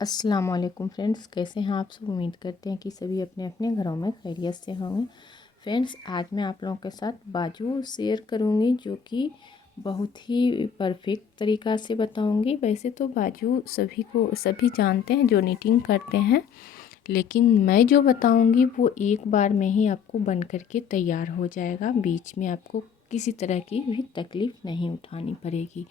अस्सलाम वालेकुम फ्रेंड्स, कैसे हैं आप सब। उम्मीद करते हैं कि सभी अपने अपने घरों में खैरियत से होंगे। फ्रेंड्स, आज मैं आप लोगों के साथ बाजू शेयर करूंगी जो कि बहुत ही परफेक्ट तरीक़ा से बताऊंगी। वैसे तो बाजू सभी जानते हैं जो नीटिंग करते हैं, लेकिन मैं जो बताऊंगी वो एक बार में ही आपको बन करके तैयार हो जाएगा। बीच में आपको किसी तरह की भी तकलीफ़ नहीं उठानी पड़ेगी,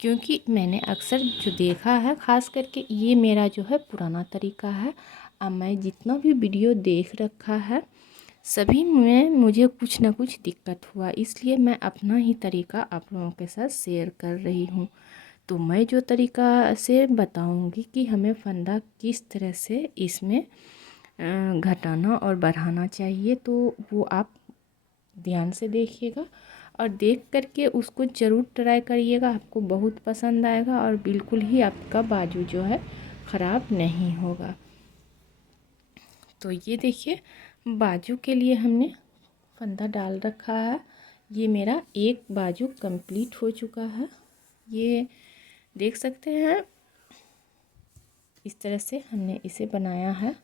क्योंकि मैंने अक्सर जो देखा है, ख़ास करके ये मेरा जो है पुराना तरीका है। अब मैं जितना भी वीडियो देख रखा है सभी में मुझे कुछ ना कुछ दिक्कत हुआ, इसलिए मैं अपना ही तरीका आप लोगों के साथ शेयर कर रही हूँ। तो मैं जो तरीका से बताऊँगी कि हमें फंदा किस तरह से इसमें घटाना और बढ़ाना चाहिए, तो वो आप ध्यान से देखिएगा और देख करके उसको ज़रूर ट्राई करिएगा। आपको बहुत पसंद आएगा और बिल्कुल ही आपका बाजू जो है ख़राब नहीं होगा। तो ये देखिए, बाजू के लिए हमने फंदा डाल रखा है। ये मेरा एक बाजू कंप्लीट हो चुका है, ये देख सकते हैं। इस तरह से हमने इसे बनाया है।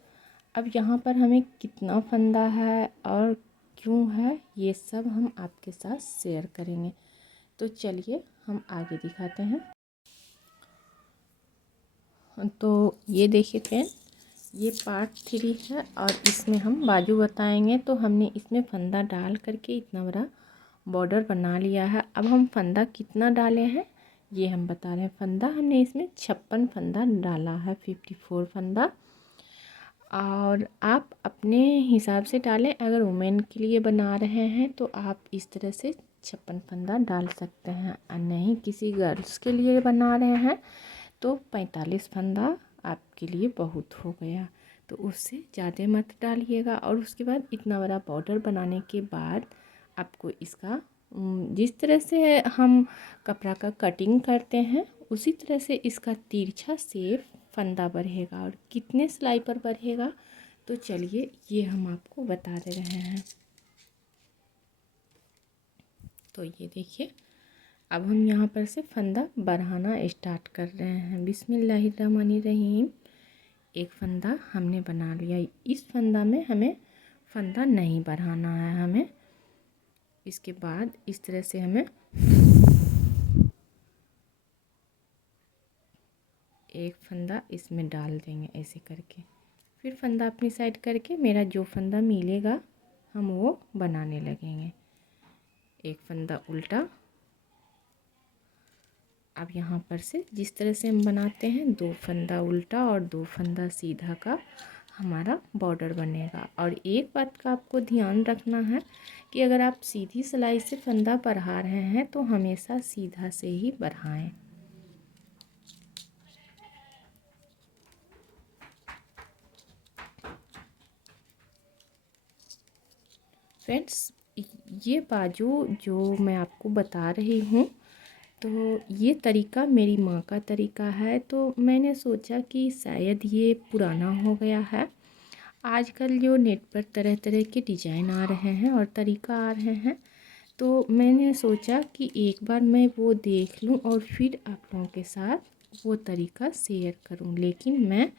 अब यहाँ पर हमें कितना फंदा है और क्यों है, ये सब हम आपके साथ शेयर करेंगे। तो चलिए हम आगे दिखाते हैं। तो ये देखिए फ्रेंड, ये पार्ट 3 है और इसमें हम बाजू बताएंगे। तो हमने इसमें फंदा डाल करके इतना बड़ा बॉर्डर बना लिया है। अब हम फंदा कितना डाले हैं ये हम बता रहे हैं। फंदा हमने इसमें 56 फंदा डाला है, 54 फंदा। और आप अपने हिसाब से डालें। अगर वुमेन के लिए बना रहे हैं तो आप इस तरह से 56 फंदा डाल सकते हैं, और नहीं किसी गर्ल्स के लिए बना रहे हैं तो 45 फंदा आपके लिए बहुत हो गया। तो उससे ज़्यादा मत डालिएगा। और उसके बाद इतना बड़ा बॉर्डर बनाने के बाद आपको इसका जिस तरह से हम कपड़ा का कटिंग करते हैं उसी तरह से इसका तिरछा शेप फंदा बढ़ेगा। और कितने सिलाई पर बढ़ेगा तो चलिए ये हम आपको बता दे रहे हैं। तो ये देखिए, अब हम यहाँ पर से फंदा बढ़ाना स्टार्ट कर रहे हैं। बिस्मिल्लाहिर्रहमानिर्रहीम। एक फंदा हमने बना लिया। इस फंदा में हमें फंदा नहीं बढ़ाना है। हमें इसके बाद इस तरह से हमें एक फंदा इसमें डाल देंगे ऐसे करके। फिर फंदा अपनी साइड करके मेरा जो फंदा मिलेगा हम वो बनाने लगेंगे। एक फंदा उल्टा। अब यहाँ पर से जिस तरह से हम बनाते हैं 2 फंदा उल्टा और 2 फंदा सीधा का हमारा बॉर्डर बनेगा। और एक बात का आपको ध्यान रखना है कि अगर आप सीधी सिलाई से फंदा बढ़ा रहे हैं तो हमेशा सीधा से ही बढ़ाएं। फ्रेंड्स, ये बाजू जो मैं आपको बता रही हूँ तो ये तरीका मेरी माँ का तरीका है। तो मैंने सोचा कि शायद ये पुराना हो गया है। आजकल जो नेट पर तरह तरह के डिज़ाइन आ रहे हैं और तरीका आ रहे हैं, तो मैंने सोचा कि एक बार मैं वो देख लूँ और फिर आप लोगों के साथ वो तरीका शेयर करूँ। लेकिन मैं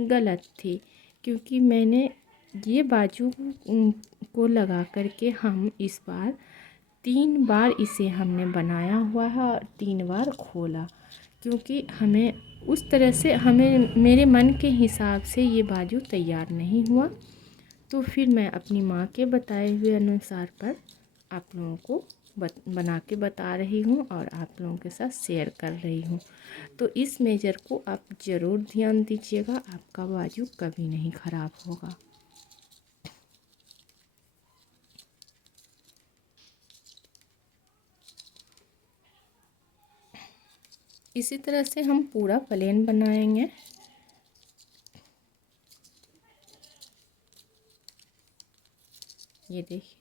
गलत थी, क्योंकि मैंने ये बाजू को लगा करके हम इस बार 3 बार इसे हमने बनाया हुआ है और 3 बार खोला, क्योंकि हमें उस तरह से हमें मेरे मन के हिसाब से ये बाजू तैयार नहीं हुआ। तो फिर मैं अपनी माँ के बताए हुए अनुसार पर आप लोगों को बना के बता रही हूँ और आप लोगों के साथ शेयर कर रही हूँ। तो इस मेजर को आप ज़रूर ध्यान दीजिएगा, आपका बाजू कभी नहीं ख़राब होगा। इसी तरह से हम पूरा प्लेन बनाएंगे। ये देखिए,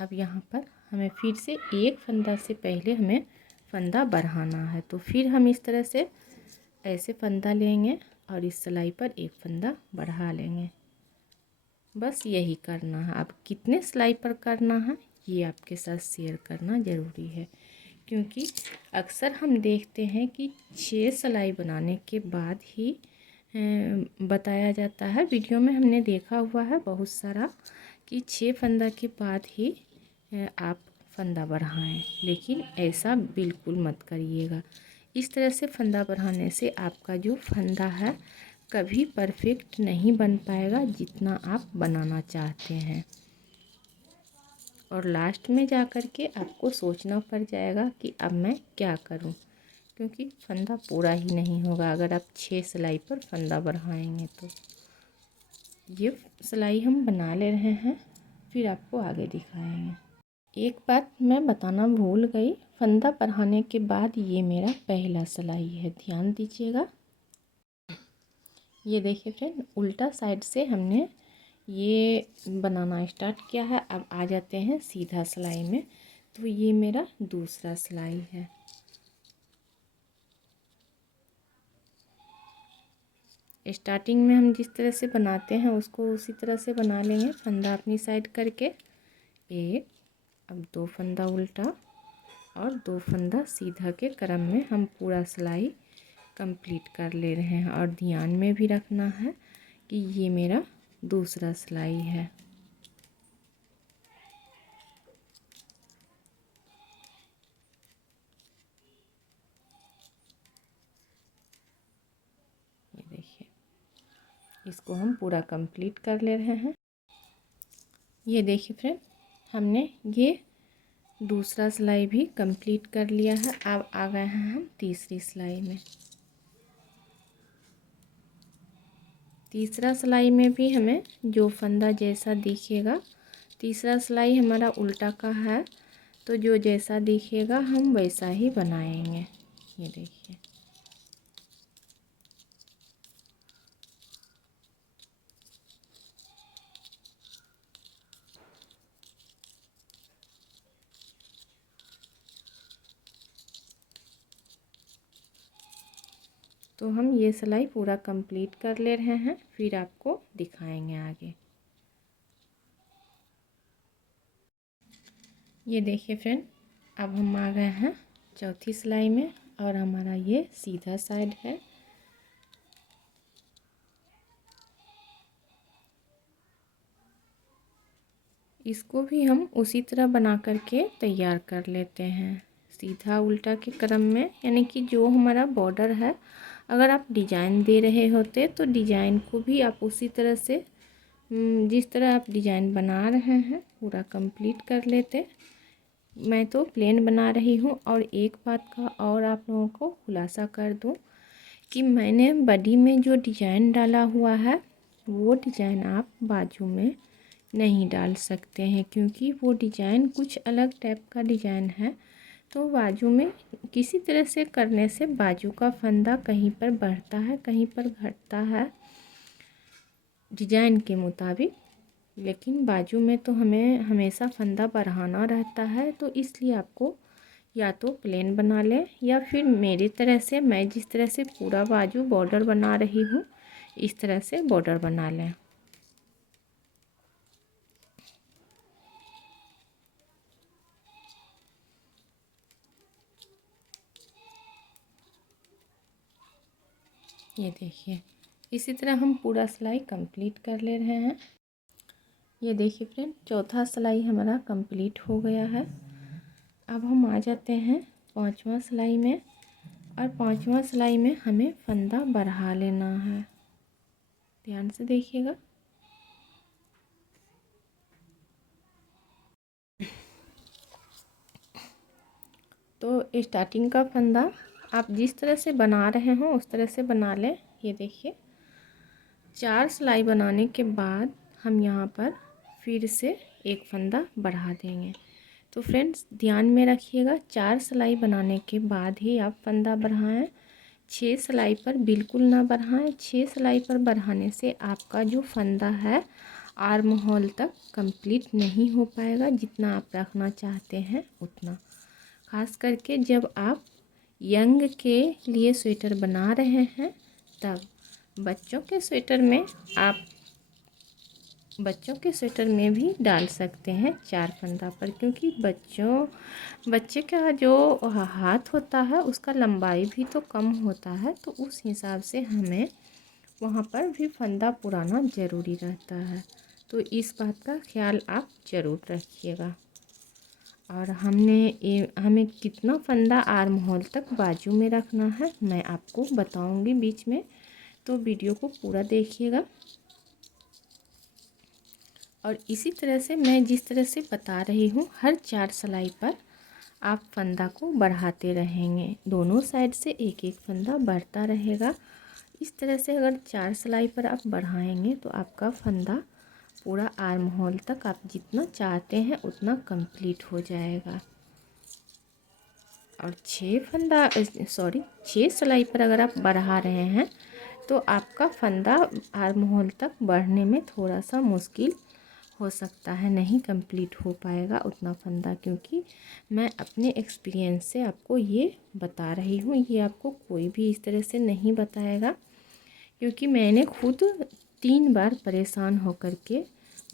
अब यहाँ पर हमें फिर से एक फंदा से पहले हमें फंदा बढ़ाना है। तो फिर हम इस तरह से ऐसे फंदा लेंगे और इस सिलाई पर एक फंदा बढ़ा लेंगे। बस यही करना है। अब कितने सिलाई पर करना है ये आपके साथ शेयर करना ज़रूरी है, क्योंकि अक्सर हम देखते हैं कि 6 सिलाई बनाने के बाद ही बताया जाता है। वीडियो में हमने देखा हुआ है बहुत सारा कि 6 फंदा के बाद ही आप फंदा बढ़ाएं, लेकिन ऐसा बिल्कुल मत करिएगा। इस तरह से फंदा बढ़ाने से आपका जो फंदा है कभी परफेक्ट नहीं बन पाएगा जितना आप बनाना चाहते हैं, और लास्ट में जा कर के आपको सोचना पड़ जाएगा कि अब मैं क्या करूं, क्योंकि फंदा पूरा ही नहीं होगा अगर आप 6 सिलाई पर फंदा बढ़ाएंगे। तो ये सिलाई हम बना ले रहे हैं, फिर आपको आगे दिखाएंगे। एक बात मैं बताना भूल गई, फंदा बढ़ाने के बाद ये मेरा पहला सिलाई है, ध्यान दीजिएगा। ये देखिए फ्रेंड, उल्टा साइड से हमने ये बनाना स्टार्ट किया है। अब आ जाते हैं सीधा सिलाई में। तो ये मेरा दूसरा सिलाई है। स्टार्टिंग में हम जिस तरह से बनाते हैं उसको उसी तरह से बना लेंगे, फंदा अपनी साइड करके। एक, अब 2 फंदा उल्टा और 2 फंदा सीधा के क्रम में हम पूरा सिलाई कंप्लीट कर ले रहे हैं। और ध्यान में भी रखना है कि ये मेरा दूसरा सिलाई है। ये देखिए, इसको हम पूरा कंप्लीट कर ले रहे हैं। ये देखिए फ्रेंड, हमने ये दूसरा सिलाई भी कंप्लीट कर लिया है। अब आ गए हैं हम तीसरी सिलाई में। तीसरा सिलाई में भी हमें जो फंदा जैसा दिखेगा, तीसरा सिलाई हमारा उल्टा का है, तो जो जैसा दिखेगा हम वैसा ही बनाएंगे। ये देखिए, तो हम ये सिलाई पूरा कंप्लीट कर ले रहे हैं, फिर आपको दिखाएंगे आगे। ये देखिए फ्रेंड, अब हम आ गए हैं चौथी सिलाई में, और हमारा ये सीधा साइड है। इसको भी हम उसी तरह बना करके तैयार कर लेते हैं, सीधा उल्टा के क्रम में। यानी कि जो हमारा बॉर्डर है, अगर आप डिजाइन दे रहे होते तो डिजाइन को भी आप उसी तरह से जिस तरह आप डिजाइन बना रहे हैं पूरा कंप्लीट कर लेते। मैं तो प्लेन बना रही हूँ। और एक बात का और आप लोगों को खुलासा कर दूँ कि मैंने बॉडी में जो डिजाइन डाला हुआ है वो डिजाइन आप बाजू में नहीं डाल सकते हैं, क्योंकि वो डिजाइन कुछ अलग टाइप का डिजाइन है। तो बाजू में किसी तरह से करने से बाजू का फंदा कहीं पर बढ़ता है, कहीं पर घटता है डिजाइन के मुताबिक। लेकिन बाजू में तो हमें हमेशा फंदा बढ़ाना रहता है, तो इसलिए आपको या तो प्लेन बना लें, या फिर मेरी तरह से, मैं जिस तरह से पूरा बाजू बॉर्डर बना रही हूँ इस तरह से बॉर्डर बना लें। ये देखिए, इसी तरह हम पूरा सिलाई कंप्लीट कर ले रहे हैं। ये देखिए फ्रेंड, चौथा सिलाई हमारा कंप्लीट हो गया है। अब हम आ जाते हैं पांचवा सिलाई में, और पांचवा सिलाई में हमें फंदा बढ़ा लेना है। ध्यान से देखिएगा। तो स्टार्टिंग का फंदा आप जिस तरह से बना रहे हो उस तरह से बना लें। ये देखिए, 4 सिलाई बनाने के बाद हम यहाँ पर फिर से एक फंदा बढ़ा देंगे। तो फ्रेंड्स ध्यान में रखिएगा, 4 सिलाई बनाने के बाद ही आप फंदा बढ़ाएं। 6 सिलाई पर बिल्कुल ना बढ़ाएं। 6 सिलाई पर बढ़ाने से आपका जो फंदा है आर्म होल तक कंप्लीट नहीं हो पाएगा, जितना आप रखना चाहते हैं उतना। खास करके जब आप यंग के लिए स्वेटर बना रहे हैं, तब बच्चों के स्वेटर में आप बच्चों के स्वेटर में भी डाल सकते हैं 4 फंदा पर, क्योंकि बच्चे का जो हाथ होता है उसका लंबाई भी तो कम होता है, तो उस हिसाब से हमें वहाँ पर भी फंदा पुराना ज़रूरी रहता है। तो इस बात का ख्याल आप ज़रूर रखिएगा। और हमें कितना फंदा आर्म होल तक बाजू में रखना है मैं आपको बताऊंगी बीच में, तो वीडियो को पूरा देखिएगा। और इसी तरह से मैं जिस तरह से बता रही हूँ, हर 4 सिलाई पर आप फंदा को बढ़ाते रहेंगे, दोनों साइड से एक एक फंदा बढ़ता रहेगा। इस तरह से अगर 4 सिलाई पर आप बढ़ाएंगे तो आपका फंदा पूरा आर्म होल तक आप जितना चाहते हैं उतना कंप्लीट हो जाएगा। और 6 सिलाई पर अगर आप बढ़ा रहे हैं तो आपका फंदा आर्म होल तक बढ़ने में थोड़ा सा मुश्किल हो सकता है, नहीं कंप्लीट हो पाएगा उतना फंदा, क्योंकि मैं अपने एक्सपीरियंस से आपको ये बता रही हूँ। ये आपको कोई भी इस तरह से नहीं बताएगा, क्योंकि मैंने खुद 3 बार परेशान होकर के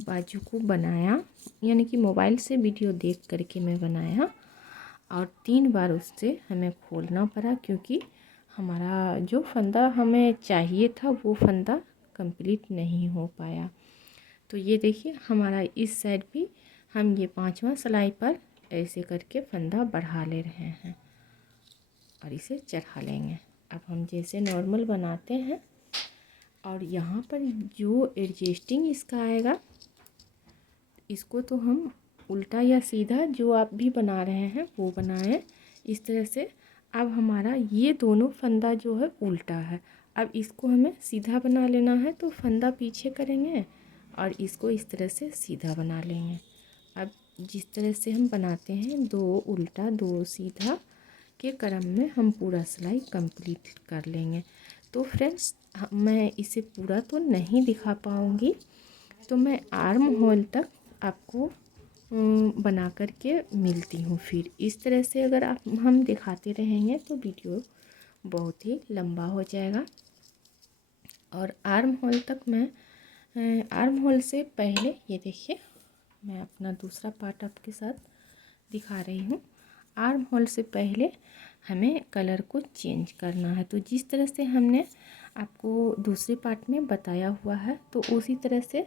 बाजू को बनाया, यानी कि मोबाइल से वीडियो देख करके मैं बनाया और 3 बार उससे हमें खोलना पड़ा, क्योंकि हमारा जो फंदा हमें चाहिए था वो फंदा कंप्लीट नहीं हो पाया। तो ये देखिए हमारा इस साइड भी हम ये 5वां सिलाई पर ऐसे करके फंदा बढ़ा ले रहे हैं और इसे चढ़ा लेंगे। अब हम जैसे नॉर्मल बनाते हैं, और यहाँ पर जो एडजस्टिंग इसका आएगा, इसको तो हम उल्टा या सीधा जो आप भी बना रहे हैं वो बनाएं इस तरह से। अब हमारा ये दोनों फंदा जो है उल्टा है, अब इसको हमें सीधा बना लेना है, तो फंदा पीछे करेंगे और इसको इस तरह से सीधा बना लेंगे। अब जिस तरह से हम बनाते हैं 2 उल्टा 2 सीधा के क्रम में हम पूरा सिलाई कंप्लीट कर लेंगे। तो फ्रेंड्स मैं इसे पूरा तो नहीं दिखा पाऊँगी, तो मैं आर्म होल तक आपको बना कर के मिलती हूँ। फिर इस तरह से अगर हम दिखाते रहेंगे तो वीडियो बहुत ही लंबा हो जाएगा। और आर्म होल तक मैं आर्म होल से पहले ये देखिए मैं अपना दूसरा पार्ट आपके साथ दिखा रही हूँ। आर्म होल से पहले हमें कलर को चेंज करना है, तो जिस तरह से हमने आपको दूसरे पार्ट में बताया हुआ है, तो उसी तरह से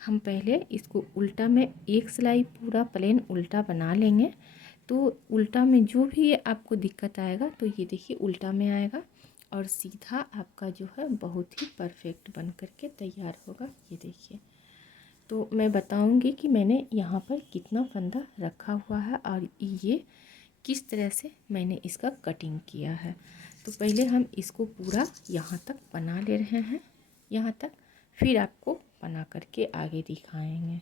हम पहले इसको उल्टा में एक सिलाई पूरा प्लेन उल्टा बना लेंगे। तो उल्टा में जो भी आपको दिक्कत आएगा तो ये देखिए उल्टा में आएगा और सीधा आपका जो है बहुत ही परफेक्ट बन करके तैयार होगा। ये देखिए, तो मैं बताऊंगी कि मैंने यहाँ पर कितना फंदा रखा हुआ है और ये किस तरह से मैंने इसका कटिंग किया है। तो पहले हम इसको पूरा यहाँ तक बना ले रहे हैं, यहाँ तक, फिर आपको बना करके आगे दिखाएंगे।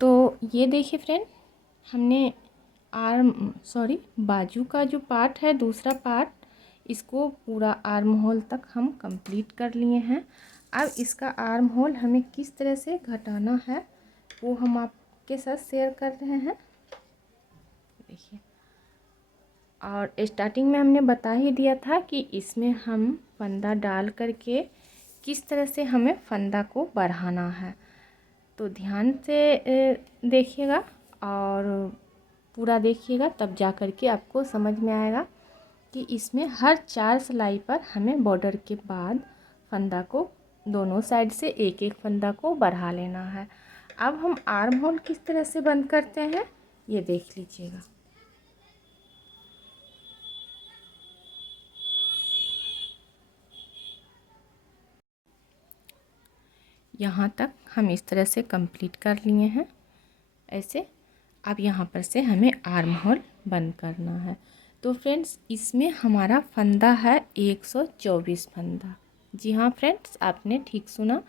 तो ये देखिए फ्रेंड, हमने बाजू का जो पार्ट है दूसरा पार्ट, इसको पूरा आर्म होल तक हम कंप्लीट कर लिए हैं। अब इसका आर्म होल हमें किस तरह से घटाना है वो हम आपके साथ शेयर कर रहे हैं। देखिए, और स्टार्टिंग में हमने बता ही दिया था कि इसमें हम फंदा डाल करके किस तरह से हमें फंदा को बढ़ाना है। तो ध्यान से देखिएगा और पूरा देखिएगा, तब जा कर के आपको समझ में आएगा कि इसमें हर 4 सिलाई पर हमें बॉर्डर के बाद फंदा को दोनों साइड से एक एक फंदा को बढ़ा लेना है। अब हम आर्म होल किस तरह से बंद करते हैं ये देख लीजिएगा। यहाँ तक हम इस तरह से कंप्लीट कर लिए हैं ऐसे। अब यहाँ पर से हमें आर्म होल बंद करना है। तो फ्रेंड्स इसमें हमारा फंदा है 124 फंदा। जी हाँ फ्रेंड्स, आपने ठीक सुना,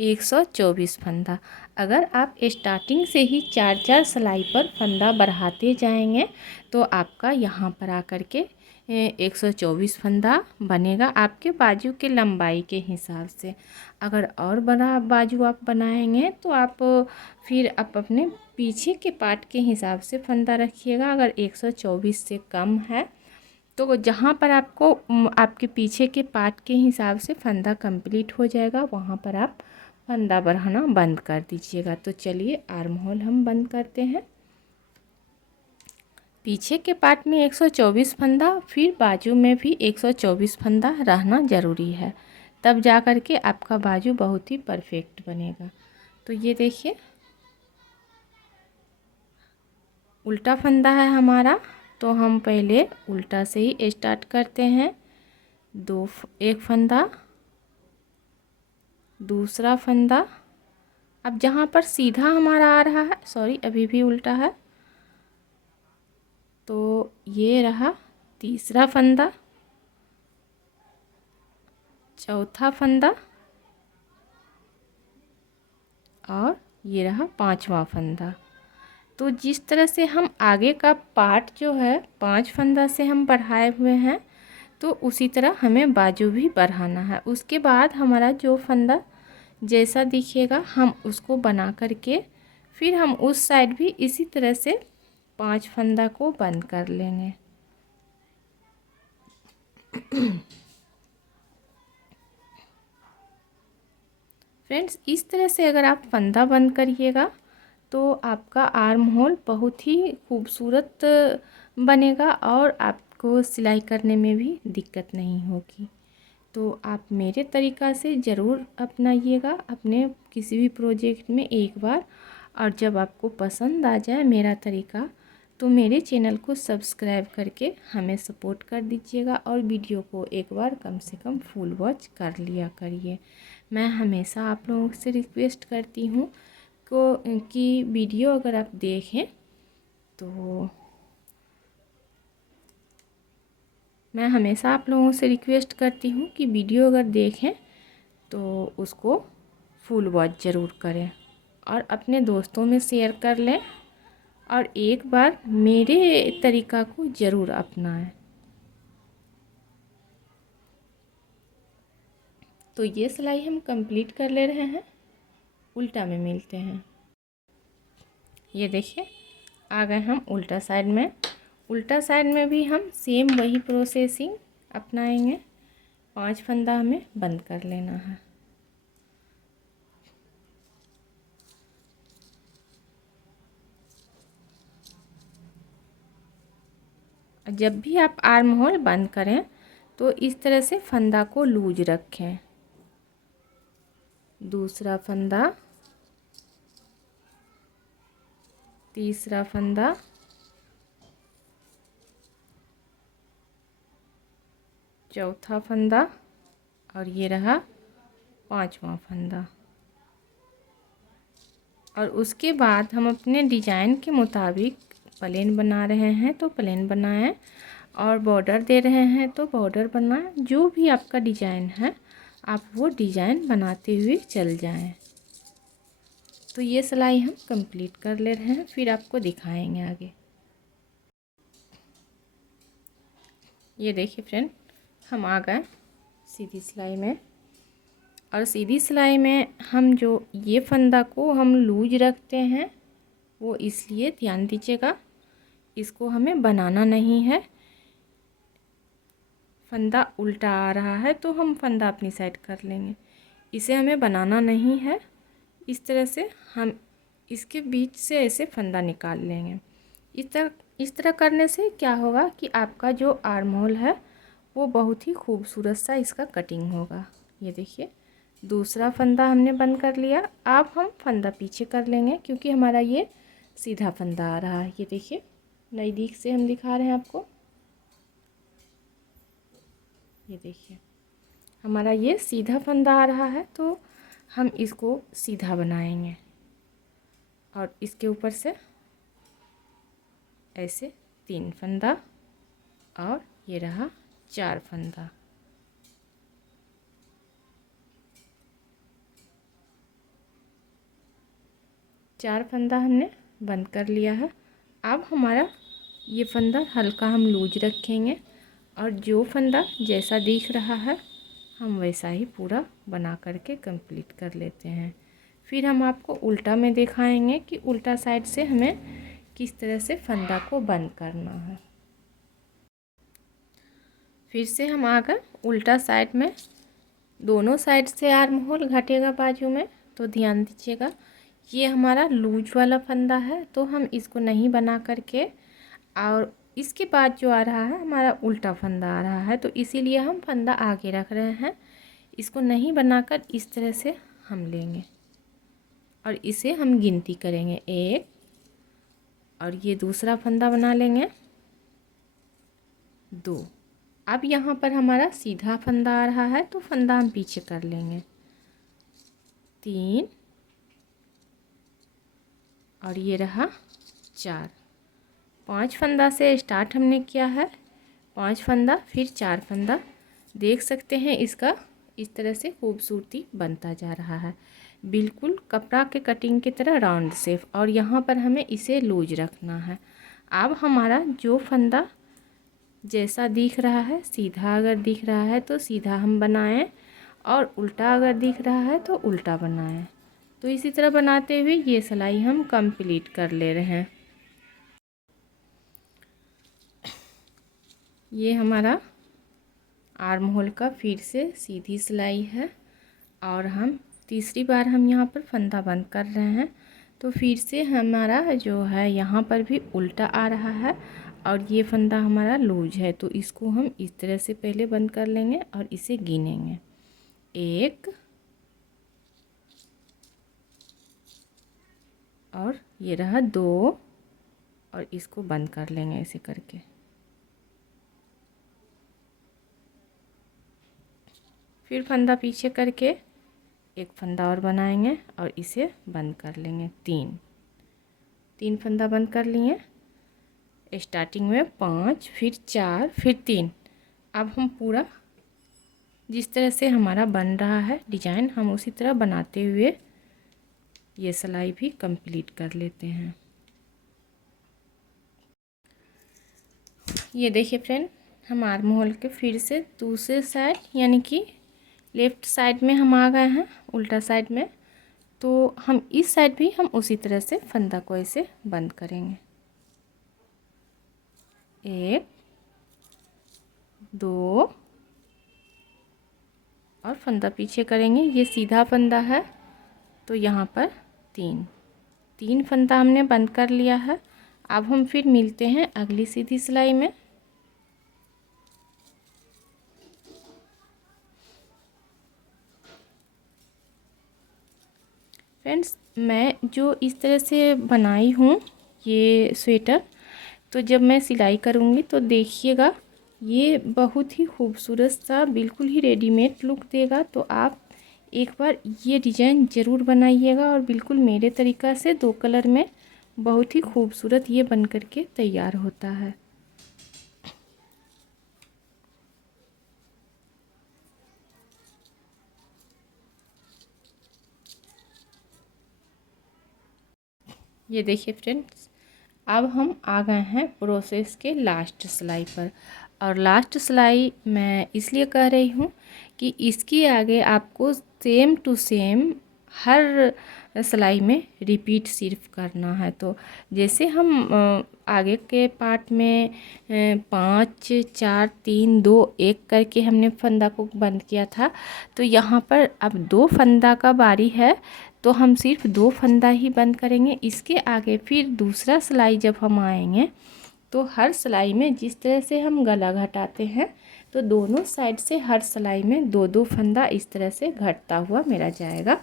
124 फंदा। अगर आप स्टार्टिंग से ही 4-4 सिलाई पर फंदा बढ़ाते जाएंगे तो आपका यहाँ पर आकर के 124 फंदा बनेगा आपके बाजू के लंबाई के हिसाब से। अगर और बड़ा बाजू आप बनाएंगे तो आप फिर आप अपने पीछे के पार्ट के हिसाब से फंदा रखिएगा। अगर 124 से कम है तो जहाँ पर आपको आपके पीछे के पार्ट के हिसाब से फंदा कंप्लीट हो जाएगा, वहाँ पर आप फंदा बढ़ाना बंद कर दीजिएगा। तो चलिए आर्म होल हम बंद करते हैं। पीछे के पार्ट में 124 फंदा, फिर बाजू में भी 124 फंदा रहना ज़रूरी है, तब जा कर के आपका बाजू बहुत ही परफेक्ट बनेगा। तो ये देखिए उल्टा फंदा है हमारा, तो हम पहले उल्टा से ही स्टार्ट करते हैं। एक फंदा, दूसरा फंदा। अब जहाँ पर सीधा हमारा आ रहा है, सॉरी अभी भी उल्टा है, तो ये रहा तीसरा फंदा, चौथा फंदा और ये रहा पांचवा फंदा। तो जिस तरह से हम आगे का पार्ट जो है 5 फंदा से हम बढ़ाए हुए हैं, तो उसी तरह हमें बाजू भी बढ़ाना है। उसके बाद हमारा जो फंदा जैसा दिखेगा हम उसको बना करके फिर हम उस साइड भी इसी तरह से 5 फंदा को बंद कर लेंगे। फ्रेंड्स, इस तरह से अगर आप फंदा बंद करिएगा तो आपका आर्म होल बहुत ही खूबसूरत बनेगा और आपको सिलाई करने में भी दिक्कत नहीं होगी। तो आप मेरे तरीक़ा से ज़रूर अपनाइएगा अपने किसी भी प्रोजेक्ट में एक बार, और जब आपको पसंद आ जाए मेरा तरीका तो मेरे चैनल को सब्सक्राइब करके हमें सपोर्ट कर दीजिएगा और वीडियो को एक बार कम से कम फुल वॉच कर लिया करिए। मैं हमेशा आप लोगों से रिक्वेस्ट करती हूँ कि वीडियो अगर आप देखें तो मैं हमेशा आप लोगों से रिक्वेस्ट करती हूँ कि वीडियो अगर देखें तो उसको फुल वॉच ज़रूर करें और अपने दोस्तों में शेयर कर लें और एक बार मेरे तरीक़ा को ज़रूर अपनाएं। तो ये सिलाई हम कंप्लीट कर ले रहे हैं। उल्टा में मिलते हैं। ये देखिए आ गए हम उल्टा साइड में। उल्टा साइड में भी हम सेम वही प्रोसेसिंग अपनाएंगे। 5 फंदा हमें बंद कर लेना है। जब भी आप आर्म होल बंद करें तो इस तरह से फंदा को लूज रखें। दूसरा फंदा, तीसरा फंदा, चौथा फंदा और ये रहा 5वां फंदा। और उसके बाद हम अपने डिजाइन के मुताबिक प्लेन बना रहे हैं तो प्लेन बनाएं और बॉर्डर दे रहे हैं तो बॉर्डर बनाएं। जो भी आपका डिजाइन है आप वो डिजाइन बनाते हुए चल जाएं। तो ये सिलाई हम कंप्लीट कर ले रहे हैं, फिर आपको दिखाएंगे आगे। ये देखिए फ्रेंड, हम आ गए सीधी सिलाई में। और सीधी सिलाई में हम जो ये फंदा को हम लूज रखते हैं वो इसलिए ध्यान दीजिएगा, इसको हमें बनाना नहीं है। फंदा उल्टा आ रहा है तो हम फंदा अपनी साइड कर लेंगे, इसे हमें बनाना नहीं है। इस तरह से हम इसके बीच से ऐसे फंदा निकाल लेंगे। इस तरह करने से क्या होगा कि आपका जो आर्म होल है वो बहुत ही खूबसूरत सा इसका कटिंग होगा। ये देखिए दूसरा फंदा हमने बंद कर लिया। अब हम फंदा पीछे कर लेंगे क्योंकि हमारा ये सीधा फंदा आ रहा है। ये देखिए नज़दीक से हम दिखा रहे हैं आपको। ये देखिए हमारा ये सीधा फंदा आ रहा है तो हम इसको सीधा बनाएंगे और इसके ऊपर से ऐसे 3 फंदा और ये रहा 4 फंदा। चार फंदा हमने बंद कर लिया है। अब हमारा ये फंदा हल्का हम लूज रखेंगे और जो फंदा जैसा दिख रहा है हम वैसा ही पूरा बना करके कंप्लीट कर लेते हैं। फिर हम आपको उल्टा में दिखाएंगे कि उल्टा साइड से हमें किस तरह से फंदा को बंद करना है। फिर से हम आ गए उल्टा साइड में, दोनों साइड से आर्म होल घटेगा बाजू में। तो ध्यान दीजिएगा, ये हमारा लूज वाला फंदा है, तो हम इसको नहीं बना करके, और इसके बाद जो आ रहा है हमारा उल्टा फंदा आ रहा है, तो इसीलिए हम फंदा आगे रख रहे हैं। इसको नहीं बनाकर इस तरह से हम लेंगे और इसे हम गिनती करेंगे 1, और ये दूसरा फंदा बना लेंगे 2। अब यहाँ पर हमारा सीधा फंदा आ रहा है, तो फंदा हम पीछे कर लेंगे 3, और ये रहा 4। 5 फंदा से स्टार्ट हमने किया है, 5 फंदा फिर 4 फंदा। देख सकते हैं इसका इस तरह से खूबसूरती बनता जा रहा है, बिल्कुल कपड़ा के कटिंग की तरह राउंड शेप। और यहाँ पर हमें इसे लूज रखना है। अब हमारा जो फंदा जैसा दिख रहा है, सीधा अगर दिख रहा है तो सीधा हम बनाएं, और उल्टा अगर दिख रहा है तो उल्टा बनाएं। तो इसी तरह बनाते हुए ये सिलाई हम कंप्लीट कर ले रहे हैं। ये हमारा आर्म होल का फिर से सीधी सिलाई है, और हम तीसरी बार हम यहाँ पर फंदा बंद कर रहे हैं। तो फिर से हमारा जो है यहाँ पर भी उल्टा आ रहा है, और ये फंदा हमारा लूज है, तो इसको हम इस तरह से पहले बंद कर लेंगे और इसे गिनेंगे 1, और ये रहा 2, और इसको बंद कर लेंगे ऐसे करके। फिर फंदा पीछे करके एक फंदा और बनाएंगे और इसे बंद कर लेंगे 3 फंदा बंद कर लिए। स्टार्टिंग में 5, फिर 4, फिर 3। अब हम पूरा जिस तरह से हमारा बन रहा है डिजाइन, हम उसी तरह बनाते हुए ये सिलाई भी कंप्लीट कर लेते हैं। ये देखिए फ्रेंड, हम आर्म होल के फिर से दूसरे साइड यानी कि लेफ़्ट साइड में हम आ गए हैं, उल्टा साइड में। तो हम इस साइड भी हम उसी तरह से फंदा को ऐसे बंद करेंगे 1, 2, और फंदा पीछे करेंगे। ये सीधा फंदा है, तो यहाँ पर 3 फंदा हमने बंद कर लिया है। अब हम फिर मिलते हैं अगली सीधी सिलाई में। फ्रेंड्स, मैं जो इस तरह से बनाई हूँ ये स्वेटर, तो जब मैं सिलाई करूँगी तो देखिएगा ये बहुत ही खूबसूरत सा बिल्कुल ही रेडीमेड लुक देगा। तो आप एक बार ये डिज़ाइन ज़रूर बनाइएगा, और बिल्कुल मेरे तरीक़ा से 2 कलर में बहुत ही खूबसूरत ये बन कर के तैयार होता है। ये देखिए फ्रेंड्स, अब हम आ गए हैं प्रोसेस के लास्ट सिलाई पर। और लास्ट सिलाई मैं इसलिए कह रही हूँ कि इसके आगे आपको सेम टू सेम हर सिलाई में रिपीट सिर्फ करना है। तो जैसे हम आगे के पार्ट में 5, 4, 3, 2, 1 करके हमने फंदा को बंद किया था, तो यहाँ पर अब 2 फंदा का बारी है, तो हम सिर्फ 2 फंदा ही बंद करेंगे। इसके आगे फिर दूसरा सिलाई जब हम आएंगे, तो हर सिलाई में जिस तरह से हम गला घटाते हैं, तो दोनों साइड से हर सिलाई में 2-2 फंदा इस तरह से घटता हुआ मेरा जाएगा।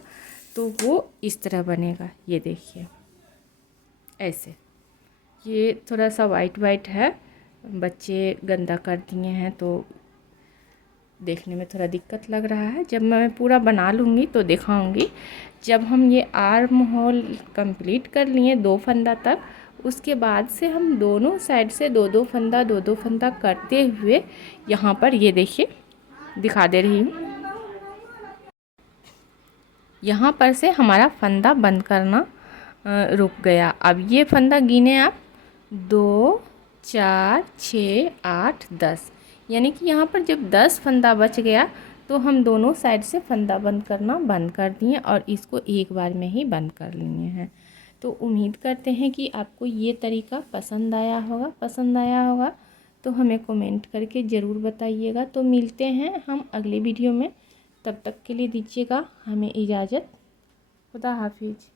तो वो इस तरह बनेगा। ये देखिए ऐसे। ये थोड़ा सा वाइट वाइट है, बच्चे गंदा कर दिए हैं तो देखने में थोड़ा दिक्कत लग रहा है। जब मैं पूरा बना लूँगी तो दिखाऊंगी। जब हम ये आर्म होल कंप्लीट कर लिए 2 फंदा तक, उसके बाद से हम दोनों साइड से 2-2 फंदा 2-2 फंदा करते हुए यहाँ पर ये देखिए दिखा दे रही हूँ, यहाँ पर से हमारा फंदा बंद करना रुक गया। अब ये फंदा गिने आप 2, 4, 6, 8, 10, यानी कि यहाँ पर जब 10 फंदा बच गया तो हम दोनों साइड से फंदा बंद करना बंद कर दिए और इसको एक बार में ही बंद कर लिए हैं। तो उम्मीद करते हैं कि आपको ये तरीका पसंद आया होगा। तो हमें कमेंट करके ज़रूर बताइएगा। तो मिलते हैं हम अगले वीडियो में, तब तक के लिए दीजिएगा हमें इजाज़त। खुदा हाफिज़।